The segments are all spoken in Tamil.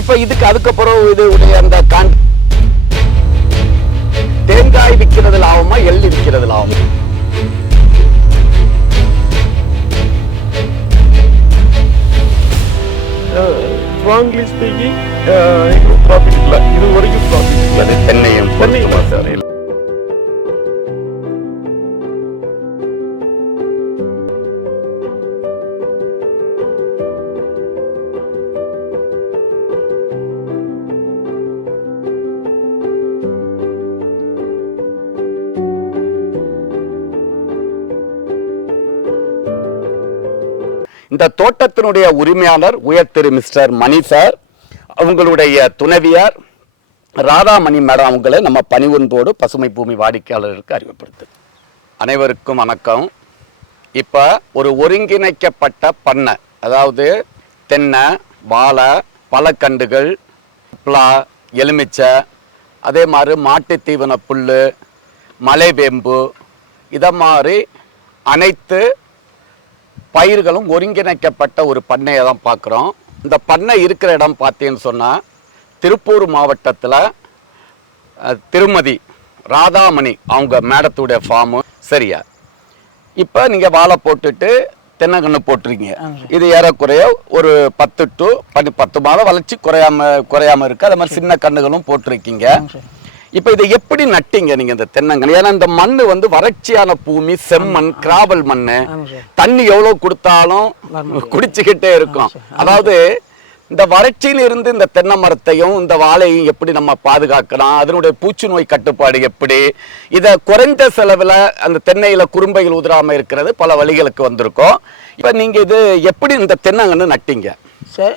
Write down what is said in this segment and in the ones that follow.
இப்ப இதுக்கு அதுக்கப்புறம் இது உடைய அந்த கான் தேங்காய் விற்கிறது லாபமா எள்ளி விற்கிறது லாபமா ஸ்ட்ராங்லி ஸ்பீக்கிங் எங்களுக்கு ப்ராஃபிட் இல்லை. இது வரைக்கும் ப்ராஃபிட் இல்லை. தென்னையும் தென்னையும் பொறுத்து இந்த தோட்டத்தினுடைய உரிமையாளர் உயர் திரு மிஸ்டர் மணி சார் அவங்களுடைய துணைவியார் ராதாமணி மேடம் அவங்களை நம்ம பணிவுன்போடு பசுமை பூமி வாடிக்கையாளருக்கு அறிமுகப்படுத்து அனைவருக்கும் வணக்கம். இப்போ ஒரு ஒருங்கிணைக்கப்பட்ட பண்ணை அதாவது தென்னை வாழை பழக்கண்டுகள் பலா எலுமிச்சை அதே மாதிரி மாட்டு தீவன புல் மலைவேம்பு இதை மாதிரி அனைத்து பயிர்களும் ஒருங்கிணைக்கப்பட்ட ஒரு பண்ணையை தான் பார்க்குறோம். இந்த பண்ணை இருக்கிற இடம் பார்த்தீங்கன்னு சொன்னால் திருப்பூர் மாவட்டத்தில் திருமதி ராதாமணி அவங்க மேடத்துடைய ஃபார்மு சரியா? இப்போ நீங்கள் வாழை போட்டுட்டு தென்னங்கன்று போட்டிருக்கீங்க. இது ஏறக்குறைய ஒரு பத்து டு பத்து பத்து மாதம் வளர்ச்சி குறையாம குறையாம இருக்கு. அதே மாதிரி சின்ன கன்றுகளும் போட்டிருக்கீங்க. இப்போ இதை எப்படி நட்டீங்க நீங்க இந்த தென்னங்கன்று ஏன்னா இந்த மண் வந்து வறட்சியான பூமி செம்மண் கிராவல் மண் தண்ணி எவ்வளவு கொடுத்தாலும் குடிச்சுக்கிட்டே இருக்கும். அதாவது இந்த வறட்சியில இருந்து இந்த தென்னை மரத்தையும் இந்த வாழையும் எப்படி நம்ம பாதுகாக்கலாம்? அதனுடைய பூச்சி நோய் கட்டுப்பாடு எப்படி? இதை குறைந்த செலவில் அந்த தென்னையில குறும்பைகள் உதிராம இருக்கிறது பல வழிகளுக்கு வந்திருக்கோம். இப்போ நீங்க இது எப்படி இந்த தென்னங்கன்னு நட்டீங்க? சார்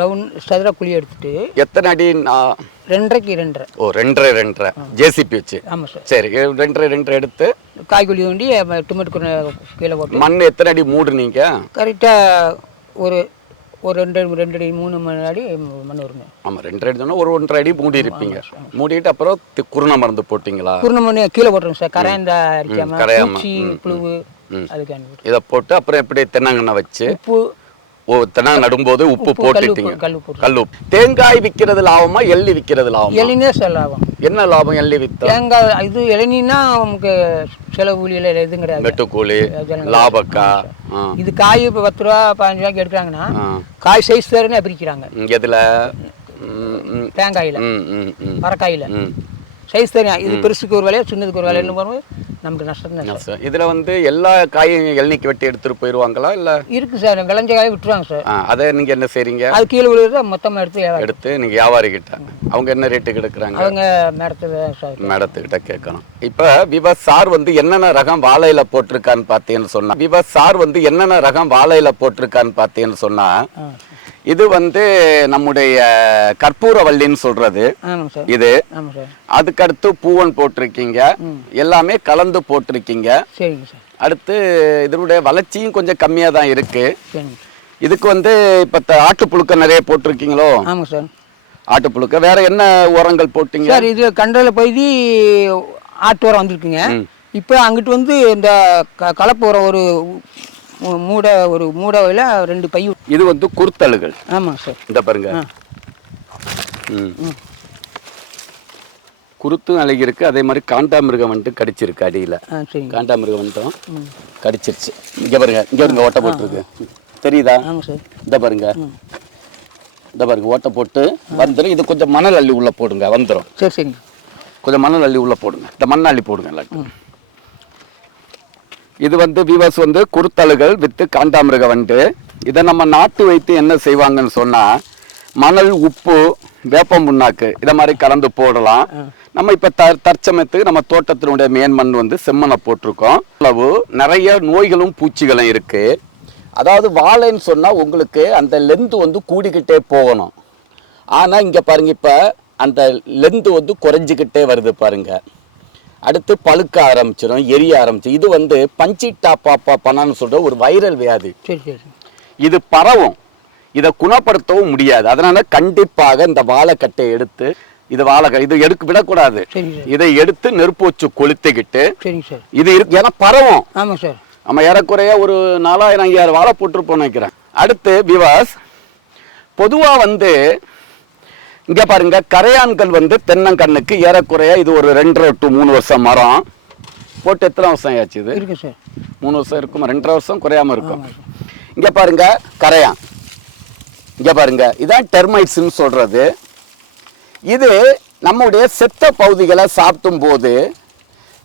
ரவுண்ட் சதுர குழி எடுத்துட்டு எத்தனை அடி ரெண்டரைக்கு ரெண்டரை. ஓ ரெண்டரை ரெண்டரை. ஜேசிபி வச்சு? ஆமாம் சார் சரி ரெண்டரை ரெண்டரை எடுத்து காய்கறி வண்டி டொமேட்டோ கீழே போட்டு. மண் எத்தனை அடி மூடுனீங்க கரெக்டாக ஒரு ஒரு ரெண்டு ரெண்டு அடி மூணு மணி அடி மண் வருங்க. ஆமா ரெண்டரை அடி ஒரு ஒன்றரை அடி மூடி இருப்பீங்க. மூடிட்டு அப்புறம் குருணை மருந்து போட்டீங்களா? குருணை மண் கீழே போட்டுருங்க சார் கரையாந்த அடிக்காம கரையாம. புழுவு அதுக்கான இதை போட்டு அப்புறம் எப்படி தென்னங்கண்ணை வச்சு? உப்பு ஓ தென்னங்க நடும்போது உப்பு போட்டுட்டீங்க கல்லு உப்பு, கல்லு உப்பு. கல் உப்பு. தேங்காய் விற்கிறது லாபமா எள்ளி விற்கிறது லாபமா? செல் ஆகும் என்ன லாபம் எள்ளி வித்தா? தேங்காய் இது இளநீர்னா நமக்கு செலவு கூலியில் எதுவும் கிடையாது. வெட்டுக்கூலி லாபக்கா. இது காய் இப்போ பத்து ரூபா பதினஞ்சு ரூபாய்க்கு எடுக்கிறாங்கன்னா. காய் சைஸ் தருன்னு பிரிக்கிறாங்க. எதுல? தேங்காயில். மரக்காயில். சைஸ் தெரியும் இது பெருசுக்கு ஒரு விலையா சின்னதுக்கு ஒரு விலைன்னு போகும்போது நமக்கு நஷ்டம் தான் இதுல வந்து எல்லா காயும் எள்ளிக்கு வெட்டி எடுத்துட்டு போயிருவாங்களா இல்ல? இருக்கு சார். விளைஞ்ச காயை விட்டுருவாங்க சார். அதை நீங்க என்ன செய்றீங்க? அது கீழே விழுகிறத மொத்தமாக எடுத்து. எடுத்து நீங்க வியாபாரி கிட்ட. அவங்க என்ன ரேட்டுக்கு எடுக்கிறாங்க? அவங்க மேடத்தை சார் மேடத்துக்கிட்ட கேட்கணும். இப்ப விவ சார் வந்து என்னென்ன ரகம் வாழையில போட்டிருக்கான்னு பார்த்தீங்கன்னு சொன்னா விவ சார் வந்து என்னென்ன ரகம் வாழையில போட்டிருக்கான்னு பார்த்தீங்கன்னு சொன்னா இது வந்து நம்முடைய கற்பூரவல்லின்னு சொல்றது. ஆமாம் சார். இது. அதுக்கடுத்து பூவன் போட்டிருக்கீங்க. எல்லாமே கலந்து போட்டிருக்கீங்க. அடுத்து இதனுடைய வளர்ச்சியும் கொஞ்சம் கம்மியா தான் இருக்கு. இதுக்கு வந்து இப்ப ஆட்டுப்புழுக்க நிறைய போட்டிருக்கீங்களோ? ஆமாம் சார். ஆட்டுப்புழுக்க வேற என்ன உரங்கள் போட்டீங்க? சார் இது கண்டதில் போய் ஆட்டு உரம் வந்திருக்குங்க. இப்போ அங்கிட்டு வந்து இந்த கலப்பு உரம் ஒரு மூடை ஒரு மூடையில் ரெண்டு பை இது வந்து குருத்தழுகள் ஆமாம் சார் இந்த பாருங்க. ம். குருத்து அழகி இருக்கு அதே மாதிரி காண்டாமிருகம் வந்துட்டு கடிச்சிருக்கு அடியில. காண்டாமிருகம் வந்துட்டோம் கடிச்சிருச்சு. இங்க பாருங்க இங்க பாருங்க ஓட்டை போட்டிருக்கு. தெரியுதா? இந்த பாருங்க. இந்த பாருங்க ஓட்டை போட்டு வந்துடும் இது கொஞ்சம் மணல் அள்ளி உள்ள போடுங்க வந்துடும் சரி சரிங்க. கொஞ்சம் மணல் அள்ளி உள்ள போடுங்க. இந்த மண் அள்ளி போடுங்க இல்லாட்டி இது வந்து விவஸ் வந்து குருத்தழுகள் வித்து காண்டாமிருக வண்டு இதை நம்ம நாட்டு வைத்து என்ன செய்வாங்கன்னு சொன்னா மணல் உப்பு வேப்பம் புண்ணாக்கு இதை மாதிரி கலந்து போடலாம். நம்ம இப்ப த தற்சமயத்துக்கு நம்ம தோட்டத்தினுடைய மேன்மண் வந்து செம்மண்ணை போட்டிருக்கோம். அளவு நிறைய நோய்களும் பூச்சிகளும் இருக்கு. அதாவது வாழைன்னு சொன்னா உங்களுக்கு அந்த லென்த் வந்து கூடிக்கிட்டே போகணும். ஆனா இங்க பாருங்க இப்ப அந்த லென்த் வந்து குறைஞ்சிக்கிட்டே வருது பாருங்க. அடுத்து பழுக்க ஆரம்பிச்சிடும் எரிய ஆரம்பிச்சு இது வந்து பஞ்சிட்டா பாப்பா பனான்னு சொல்ற ஒரு வைரல் வியாதி. இது பரவும். இதை குணப்படுத்தவும் முடியாது. அதனால கண்டிப்பாக இந்த வாழைக்கட்டை எடுத்து இது வாழை இது எடுக்க விடக்கூடாது. இதை எடுத்து நெருப்பு வச்சு கொளுத்திக்கிட்டு இது இருக்கு ஏன்னா பரவும். ஆமாம் சார். நம்ம ஏறக்குறைய ஒரு நாலாயிரம் ஐயாயிரம் வாழை போட்டிருப்போம்னு நினைக்கிறேன். அடுத்து விவாஸ் பொதுவாக வந்து இங்கே பாருங்க கரையான்கள் வந்து தென்னங்கண்ணுக்கு ஏறக்குறைய இது ஒரு ரெண்டரை டு மூணு வருஷம் மரம். போட்டு எத்தனை வருஷம் ஆச்சு இது? இருக்கு சார். மூணு வருஷம் இருக்கும்? ரெண்டரை வருஷம் குறையாம இருக்கும். இங்க பாருங்க கரையான். இங்க பாருங்க இதான் டெர்மைட்ஸ்னு சொல்றது. இது நம்முடைய செத்த பகுதிகளை சாப்பிடும் போது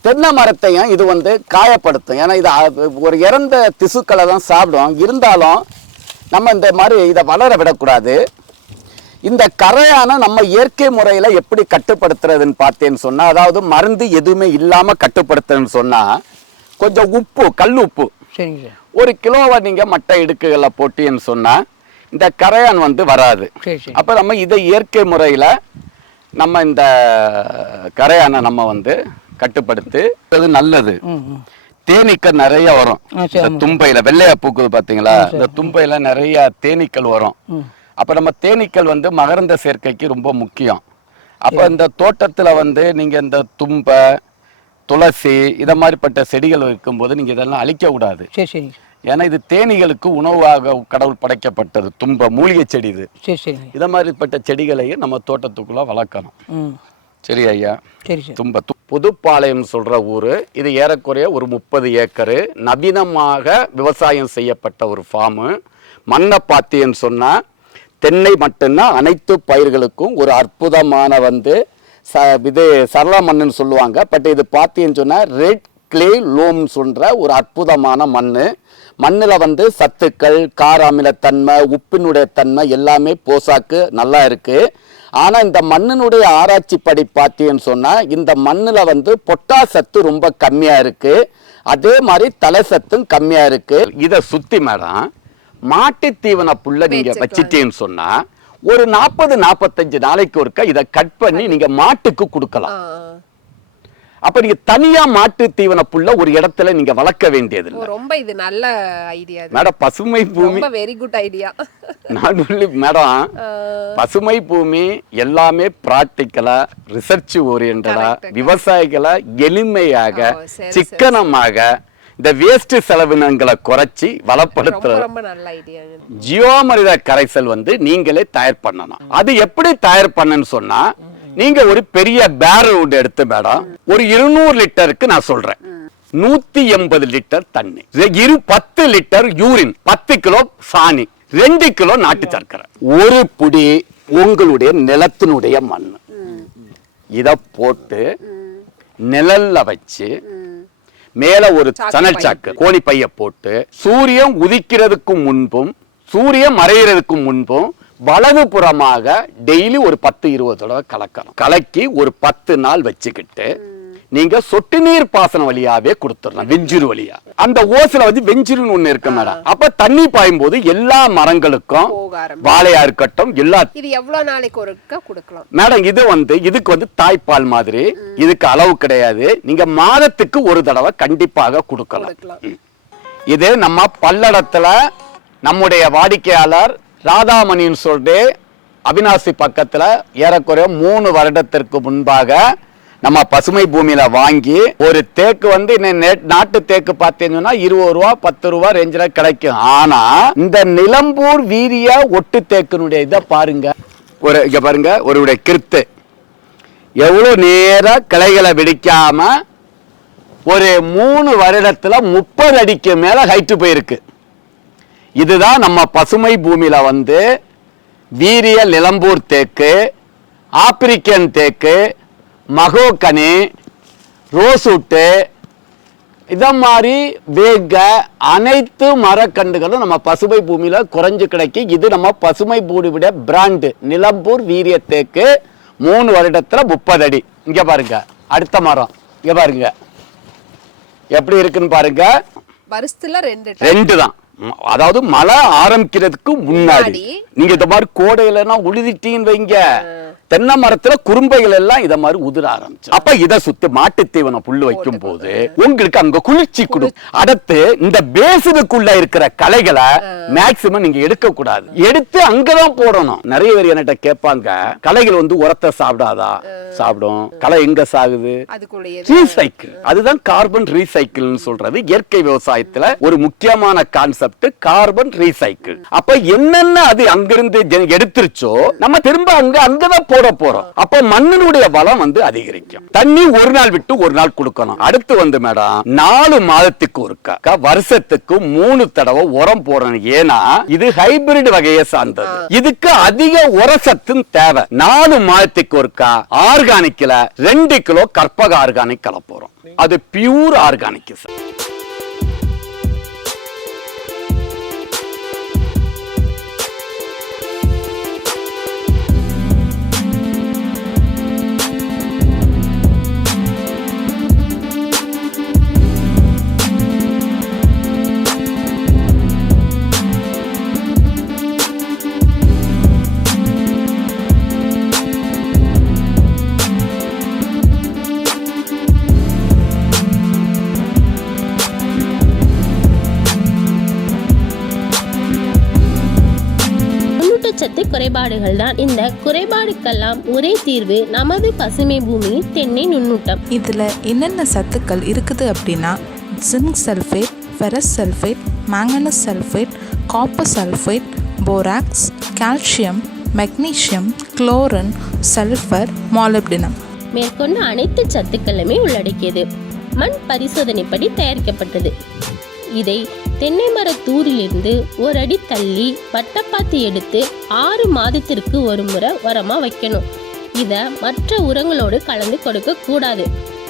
தென்னை மரத்தையும் இது வந்து காயப்படுத்தும். ஏன்னா இது ஒரு இறந்த திசுக்களை தான் சாப்பிடும். இருந்தாலும் நம்ம இந்த மாதிரி இதை வளர விடக்கூடாது. இந்த கரையான நம்ம இயற்கை முறையில் எப்படி கட்டுப்படுத்துறதுன்னு பார்த்தேன்னு சொன்னால் அதாவது மருந்து எதுவுமே இல்லாமல் கட்டுப்படுத்துறதுன்னு சொன்னால் கொஞ்சம் உப்பு கல் உப்பு. சரிங்க சார். ஒரு கிலோவை நீங்கள் மட்டை இடுக்குகளில் போட்டீங்கன்னு சொன்னால் இந்த கரையான் வந்து வராது. அப்போ நம்ம இதை இயற்கை முறையில் நம்ம இந்த கரையானை நம்ம வந்து கட்டுப்படுத்தி அது நல்லது. தேனீக்கள் நிறைய வரும். இந்த தும்பையில வெள்ளையா பூக்குது பாத்தீங்களா? இந்த தும்பையில நிறைய தேனீக்கள் வரும். அப்ப நம்ம தேனீக்கள் வந்து மகரந்த சேர்க்கைக்கு ரொம்ப முக்கியம். அப்ப இந்த தோட்டத்துல வந்து நீங்க இந்த தும்பை துளசி இத மாதிரிப்பட்ட செடிகள் இருக்கும்போது நீங்க இதெல்லாம் அழிக்க கூடாது. சரி சரிங்க ஏன்னா இது தேனீகளுக்கு உணவாக கடவுள் படைக்கப்பட்டது. தும்ப மூலிகை செடி இது. சரி இத மாதிரிப்பட்ட செடிகளையும் நம்ம தோட்டத்துக்குள்ள வளர்க்கணும். சரி ஐயா? சரி சார். தும்ப புதுப்பாளையம் சொல்ற ஊரு இது ஏறக்குறைய ஒரு முப்பது ஏக்கரு நவீனமாக விவசாயம் செய்யப்பட்ட ஒரு ஃபார்மு மண்ணை பார்த்தீங்கன்னு சொன்னா தென்னை மட்டும்தான் அனைத்து பயிர்களுக்கும் ஒரு அற்புதமான வந்து ச இது சரள மண்ணுன்னு சொல்லுவாங்க. பட் இது பார்த்தீங்கன்னு சொன்னால் ரெட் கிளே லோம்னு சொல்கிற ஒரு அற்புதமான மண் மண்ணில் வந்து சத்துக்கள் கார அமிலத்தன்மை உப்பினுடைய தன்மை எல்லாமே போசாக்கு நல்லா இருக்குது ஆனால் இந்த மண்ணினுடைய ஆராய்ச்சி படி பார்த்தீங்கன்னு சொன்னால் இந்த மண்ணில் வந்து பொட்டாஸ் சத்து ரொம்ப கம்மியாக இருக்குது அதே மாதிரி தலை சத்தும் கம்மியாக இருக்குது இதை சுற்றி மேடம் மாட்டு தீவன புல்ல நீங்க வச்சிட்டீங்கன்னு சொன்னா ஒரு நாற்பது நாற்பத்தஞ்சு நாளைக்கு ஒருக்கா இதை கட் பண்ணி நீங்க மாட்டுக்கு கொடுக்கலாம். அப்ப நீங்க தனியா மாட்டு தீவன புல்ல ஒரு இடத்துல நீங்க வளர்க்க வேண்டியது இல்லை ரொம்ப இது நல்ல ஐடியா மேடம் பசுமை பூமி வெரி குட் ஐடியா நான் மேடம் பசுமை பூமி எல்லாமே பிராக்டிக்கலா ரிசர்ச் ஓரியன்டா விவசாயிகளை எளிமையாக சிக்கனமாக இந்த வேஸ்ட் செலவினங்களை குறைச்சி வளப்படுத்துறது ஜியோமரித கரைசல் வந்து நீங்களே தயார் பண்ணணும். அது எப்படி தயார் பண்ணன்னு சொன்னா நீங்க ஒரு பெரிய பேரல் ஒன்று எடுத்து மேடம் ஒரு இருநூறு லிட்டருக்கு நான் சொல்றேன். நூத்தி எண்பது லிட்டர் தண்ணி. இரு பத்து லிட்டர் யூரின் பத்து கிலோ சாணி ரெண்டு கிலோ நாட்டு சர்க்கரை. ஒரு புடி உங்களுடைய நிலத்தினுடைய மண். இத போட்டு நிழல்ல வச்சு மேல ஒரு சணல் சாக்கு கோணி பைய போட்டு சூரியன் உதிக்கிறதுக்கு முன்பும் சூரியன் மறைகிறதுக்கு முன்பும் வலது புறமாக டெய்லி ஒரு பத்து இருபது தடவை கலக்கணும். கலக்கி ஒரு பத்து நாள் வச்சுக்கிட்டு நீங்க சொட்டு நீர் பாசனம் வழியாவே கொடுத்துடலாம் வெஞ்சிரு வழியா. அந்த ஓசுல வந்து வெஞ்சிருன்னு ஒண்ணு இருக்கு மேடம். அப்ப தண்ணி பாயும் போது எல்லா மரங்களுக்கும். வாழையா இருக்கட்டும் எல்லா இது எவ்வளவு நாளைக்கு ஒருக்கா கொடுக்கலாம்? மேடம் இது வந்து இதுக்கு வந்து தாய்ப்பால் மாதிரி. இதுக்கு அளவு கிடையாது. நீங்க மாதத்துக்கு ஒரு தடவை கண்டிப்பாக கொடுக்கலாம். கொடுக்கலாம். இது நம்ம பல்லடத்துல நம்முடைய வாடிக்கையாளர் ராதாமணின்னு சொல்லிட்டு அவினாசி பக்கத்துல ஏறக்குறைய மூணு வருடத்திற்கு முன்பாக நம்ம பசுமை பூமியில வாங்கி ஒரு தேக்கு வந்து நாட்டு தேக்கு பார்த்தீங்கன்னா இருபது ரூபா பத்து ரூபா ரேஞ்சில் கிடைக்கும். ஆனா இந்த நிலம்பூர் வீரிய ஒட்டு தேக்கினுடைய இதை பாருங்க. ஒரு இங்க பாருங்க ஒருடைய கிருத்து. எவ்வளோ நேரா கிளைகளை வெடிக்காம ஒரு மூணு வருடத்துல முப்பது அடிக்கு மேல ஹைட்டு போயிருக்கு. இதுதான் நம்ம பசுமை பூமியில வந்து வீரிய நிலம்பூர் தேக்கு ஆப்பிரிக்கன் தேக்கு மகோக்கனி ரோசூட்டு இத மாதிரி வேக அனைத்து மரக்கண்டுகளும் நம்ம பசுமை பூமியில குறைஞ்சு கிடைக்கு இது நம்ம பசுமை பூமியோட பிராண்டு நிலம்பூர் வீரிய தேக்கு மூணு வருடத்துல முப்பது அடி. இங்க பாருங்க அடுத்த மரம். இங்க பாருங்க. எப்படி இருக்குன்னு பாருங்க. வருஷத்துல ரெண்டு. ரெண்டு தான். அதாவது மழை ஆரம்பிக்கிறதுக்கு முன்னாடி. நீங்க இந்த மாதிரி கோடையிலனா உழுதிட்டீங்கன்னு வைங்க. தென்னை மரத்துல குறும்பைகள் எல்லாம் இத மாதிரி உதிர ஆரம்பிச்சு அப்ப இத சுத்தி மாட்டு தீவனம் புல்லு வைக்கும் போது உங்களுக்கு அங்க குளிர்ச்சி கொடுக்கும் அடுத்து இந்த பேசுக்குள்ள இருக்கிற களைகளை மேக்சிமம் நீங்க எடுக்க கூடாது எடுத்து அங்கதான் போடணும். நிறைய பேர் என்கிட்ட கேட்பாங்க களைகள் வந்து உரத்தை சாப்பிடாதா? சாப்பிடும். களை எங்க சாகுது? ரீசைக்கிள் அதுதான் கார்பன் ரீசைக்கிள் சொல்றது. இயற்கை விவசாயத்துல ஒரு முக்கியமான கான்செப்ட் கார்பன் ரீசைக்கிள் அப்ப என்னென்ன அது அங்கிருந்து எடுத்துருச்சோ நம்ம திரும்ப அங்க அங்கதான் போட போறோம். அப்ப மண்ணினுடைய வளம் வந்து அதிகரிக்கும். தண்ணி ஒரு நாள் விட்டு ஒரு நாள் கொடுக்கணும். அடுத்து வந்து மேடம் நாலு மாதத்துக்கு ஒருக்கா. வருஷத்துக்கு மூணு தடவை உரம் போடணும் ஏன்னா இது ஹைபிரிட் வகையை சார்ந்தது. இதுக்கு அதிக உரசத்தும் தேவை. நாலு மாதத்துக்கு ஒருக்கா ஆர்கானிக்ல ரெண்டு கிலோ கற்பக ஆர்கானிக் கலப்போறோம். அது பியூர் ஆர்கானிக் சார் ஊட்டச்சத்து குறைபாடுகள் தான். இந்த குறைபாடுக்கெல்லாம் ஒரே தீர்வு நமது பசுமை பூமியின் தென்னை நுண்ணூட்டம். இதில் என்னென்ன சத்துக்கள் இருக்குது அப்படின்னா zinc sulphate ferrous sulphate manganese sulphate copper sulphate borax calcium magnesium chlorine sulphur molybdenum. மேற்கொண்ட அனைத்து சத்துக்களுமே உள்ளடக்கியது. மண் பரிசோதனைப்படி தயாரிக்கப்பட்டது. இதை தென்னை மர தூரிலிருந்து ஒரு அடி தள்ளி வட்டப்பாத்தி எடுத்து ஆறு மாதத்திற்கு ஒரு முறை உரமா வைக்கணும். இதை மற்ற உரங்களோடு கலந்து கொடுக்க கூடாது.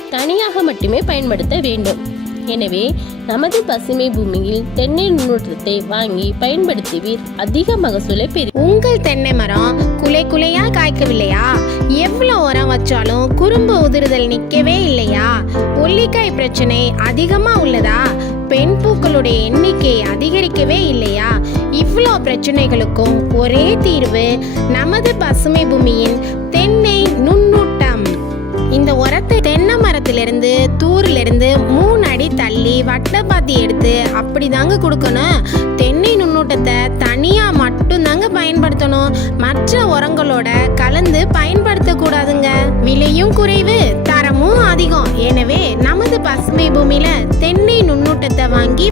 தனியாக மட்டுமே பயன்படுத்த வேண்டும். எனவே நமது பசுமை பூமியில் தென்னை நுண்ணூற்றத்தை வாங்கி பயன்படுத்துவீர் அதிக மகசூலை பெறும் உங்கள் தென்னை மரம் குலை குலையா காய்க்கவில்லையா? எவ்வளோ உரம் வச்சாலும் குறும்பு உதிர்தல் நிற்கவே இல்லையா? ஒல்லிக்காய் பிரச்சனை அதிகமா உள்ளதா? பெண் பூக்களுடைய எண்ணிக்கை அதிகரிக்கவே இல்லையா? இவ்வளோ பிரச்சனைகளுக்கும் ஒரே தீர்வு நமது பசுமை பூமியின் தென்னை நுண்ணூட்டம். இந்த உரத்தை தென்னை மரத்திலிருந்து தூரிலிருந்து மூணு அடி தள்ளி வட்டப்பாத்தி எடுத்து அப்படி தாங்க கொடுக்கணும். தென்னை நுண்ணூட்டத்தை தனியாக மட்டும்தாங்க பயன்படுத்தணும். மற்ற உரங்களோட கலந்து பயன்படுத்தக்கூடாதுங்க. விலையும் குறைவு. தரமும் அதிகம். எனவே நமது பசுமை பூமியில தென்னை நுண்ணூட்டத்தை வாங்கி